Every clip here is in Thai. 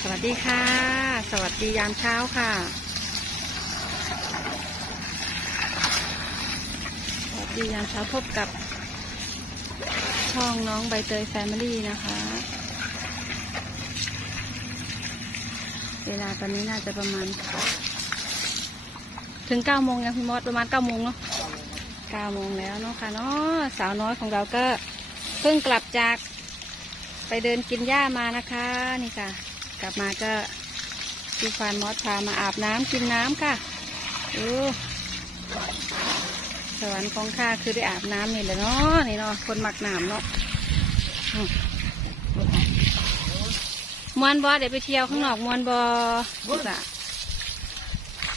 สวัสดีค่ะ สวัสดียามเช้าค่ะ สวัสดียามเช้าพบกับ ช่องน้องใบเตยแฟมิลี่นะคะ เวลาตอนนี้น่าจะประมาณ ถึงเก้าโมงยังพี่มดประมาณเก้าโมงเนาะเก้าโมงแล้วเนาะค่ะเนาะสาวน้อยของเราก็เพิ่งกลับจาก ไปเดินกินหญ้ามานะคะ นี่ค่ะ กลับมาก็พี่ฟานมอสพามาอาบน้ำกินน้ำค่ะโอ้สวรรค์ของข้าคือได้อาบน้ำนี่แหละเนาะนี่เนาะคนหมักหน้ำเนาะมวนบอเดี๋ยวไปเที่ยวข้างนอกมวนบอลูกอะ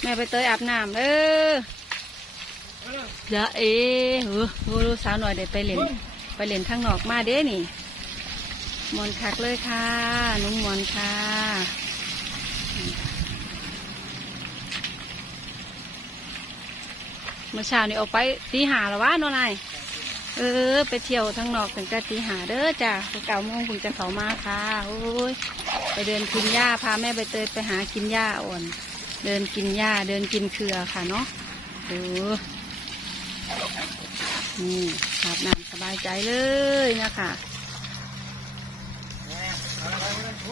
แม่ไปเตยอาบน้ำเออเดี๋ยวเอออดูดูสาวหน่อยเดี๋ยวไปเล่นไปเล่นข้างนอกมาเด้นี่ มวนคักเลยค่ะนุ่มมวนค่ะเมื่อเช้านี่ออกไปตีหาแล้ววะนนายเออ ไปเที่ยวทางนอกถึงจะตีหาเด้อจ้ะเก่าโมงคุณจะเขามาค่ะโอ้ยไปเดินกินหญ้าพาแม่ไปเตยไปหากินหญ้าอ่อน เดินกินหญ้าเดินกินเครือค่ะเนาะเออนี่อาบน้ำสบายใจเลยนะคะ เอ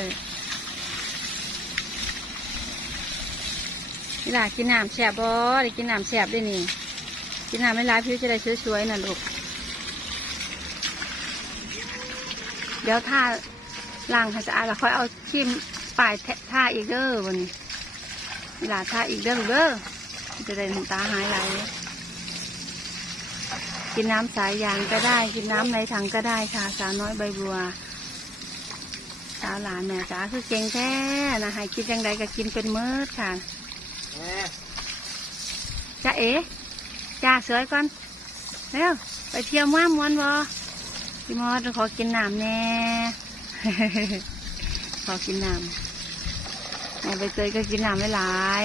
อนี่ล่ะกินน้ำแสบบ่ได้กินน้ำแสบได้นี่ กินน้ำไม่ร้ายผิวจะได้สวยๆนะลูก เดี๋ยวถ้าล้างให้สะอาดแล้วค่อยเอาชิมปลายแทะท่าอีกเด้อวันนี้ นี่ล่ะท่าอีกเด้อลูกเด้อจะได้น้ำตาหายไหลกินน้ำสายยางก็ได้ กินน้ำในถังก็ได้ค่ะสาวน้อยใบบัวสาวหลานแม่จ๋าคือเก่งแท้นะให้กินจังใดก็กินเป็นมื้อค่ะจ้าเอ๋จ้าเสือก่อนเร็วไปเที่ยวม้ามวนบ่พี่มอสขอกินน้ำแน่ ขอกินน้ำ แม่ไปเจอก็กินน้ำไม่หลาย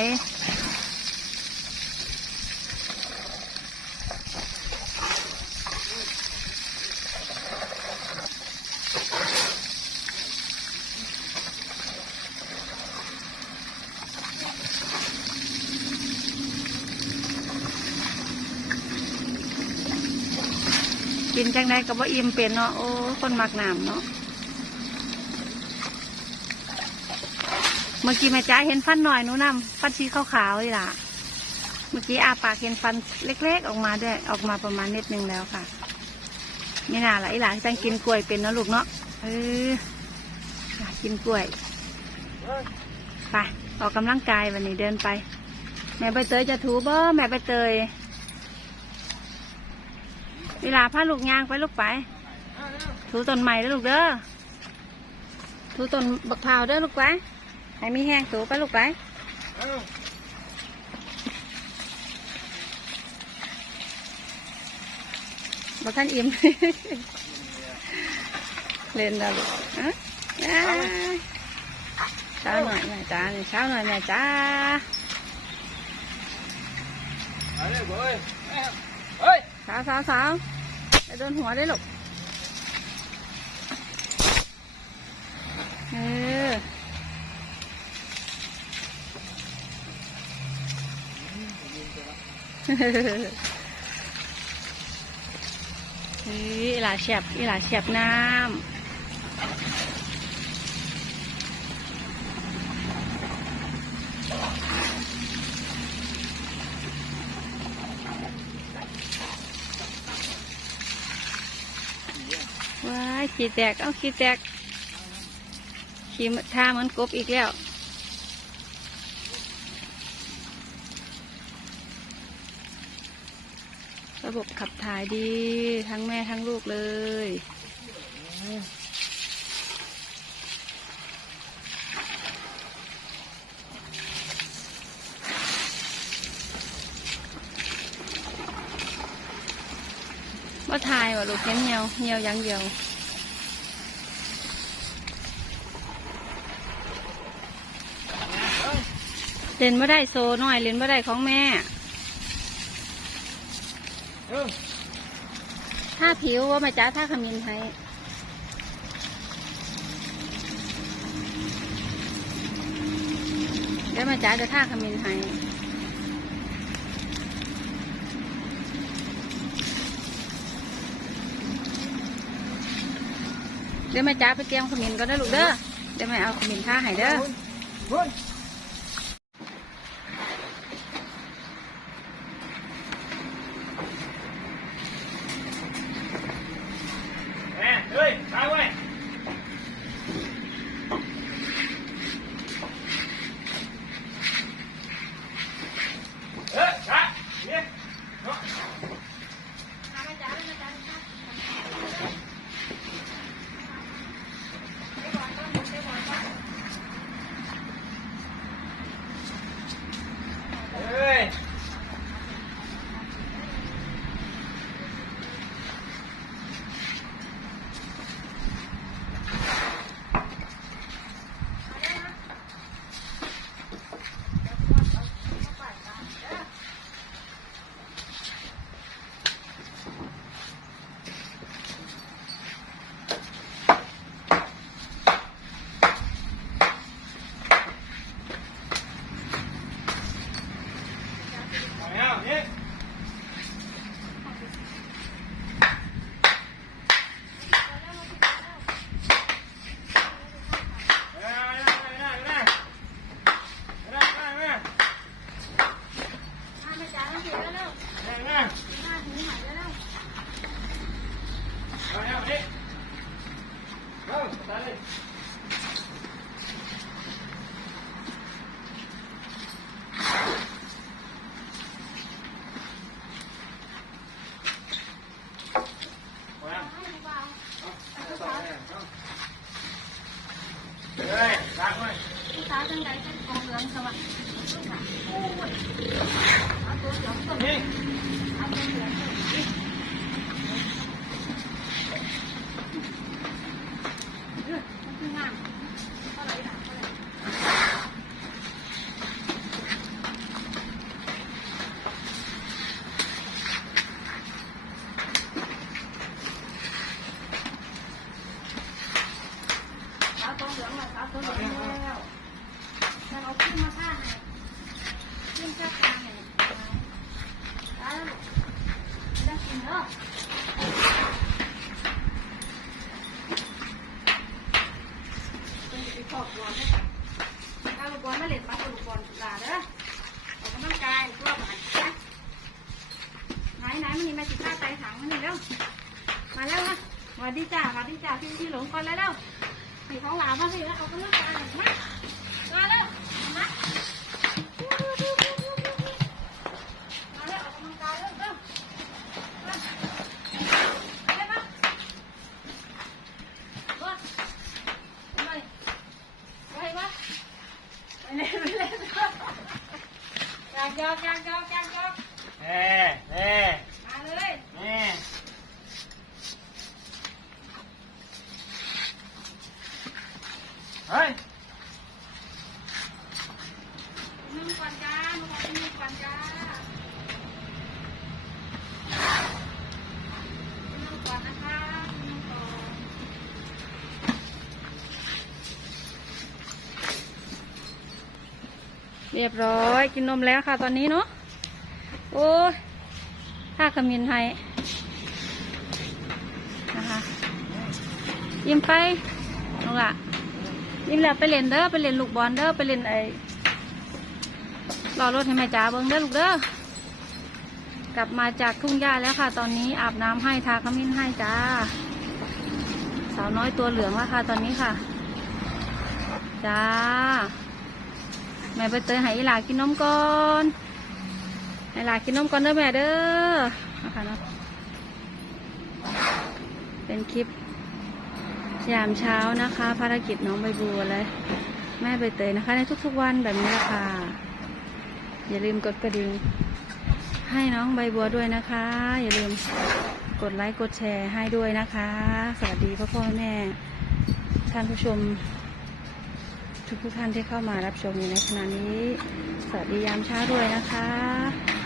กินจังใดก็บ่อิ่มเป็นเนาะโอ้คนมักน้ำเนาะ มื่อกี้แม่จ้าเห็นฟันหน่อยหนูนำฟันสีขาวๆเลยล่ะ เมื่อกี้อาปากเห็นฟันเล็ก ๆ ออกมาด้วยออกมาประมาณนิดนึงแล้วค่ะไม่น่าละไอหลานจังกินกล้วยเป็นนาะลูกเนาะเอออกินกล้วยไปออกกำลังกายวันนี้เดินไป แม่ใบเตยจะถูบ่แม่ใบเตยเวลาพาลูกยางไปลูกไป ถูต้นใหม่เด้อลูกเด้อถูต้นบักพร้าวเด้อลูกไป ให้มีแห้งถูไปลูกไปบอกท่านอิ่มเล่นแล้วลูกฮะอ้ายเช้าหน่อยแม่จ้าเนี่ยเช้าหน่อยแม่จ้าสาวสาวสาวไปโดนหัวได้ลูกเออเฮ้ย อีหลาเฉียบอีหลาเฉียบน้ำว้าขี้แตก เอาขี้แตก ขี้ท่าเหมันกบอีกแล้ว ระบบขับถ่ายดี ทั้งแม่ทั้งลูกเลยว่าถ่ายว่ะลูกเงี้ยเหี่ยวเหี่ยวยังเดียวเล่นไม่ได้โซหน่อยเล่นไม่ได้ของแม่ ถ้าผิวว่าม่จ้าถ้าขมิ้นให้เดี๋ยวม่จ้าจะท่าขมิ้นให้เดี๋ยวแม่จ้าไปเตรียมขมิ้นก็ได้ลูกเด้อ เดี๋ยวแม่เอาขมิ้นท่าให้เด้อ ตัวเหลืองแล้วเอาขึ้นมาผ้าให้ขึ้นเจ้าทางให้ อาลูกบอลมาเล่นปัดลูกบอลลาเด้อออกกำลังกายตัวหมันนะไหนไหนมันนี่ม่สิข้าใจถังมันนี่เร็วมาแล้วนะสวัสดีจ้าสวัสดีจ้าพี่พี่หลงก่อนแล้วเร็วนี่ของหลามาสิแล้วเอากำลังกายมามา go, go, go. รียบร้อยกินนมแล้วค่ะตอนนี้เนาะโอ้ยถ้าขมิ้นให้นะคะยิ้มไปน้องละยิ้มแล้วไปเล่นเด้อไปเล่นลูกบอลเด้อไปเล่นไอ้รอรถให้แม่จ๋าเบิ้งเด้อลูกเด้อกลับมาจากทุ่งหญ้าแล้วค่ะ ตอนนี้อาบน้ำให้ทาขมิ้นให้จ้า สาวน้อยตัวเหลืองแล้วค่ะ ตอนนี้ค่ะ จ้า แม่ไปเตยให้อีหลากินนมก่อนให้หลากินนมก่อนเด้อแม่เด้อนะคะเนาะเป็นคลิปยามเช้านะคะ ภารกิจน้องใบบัวเลยแม่ใบเตยนะคะ ในทุกๆวันแบบนี้ละค่ะ อย่าลืมกดกระดิ่งให้น้องใบบัวด้วยนะคะ อย่าลืมกดไลค์กดแชร์ให้ด้วยนะคะ สวัสดีพ่อพ่อแม่ท่านผู้ชม ทุกทุกท่านที่เข้ามารับชมอยู่ในขณะนี้ สวัสดียามเช้าด้วยนะคะ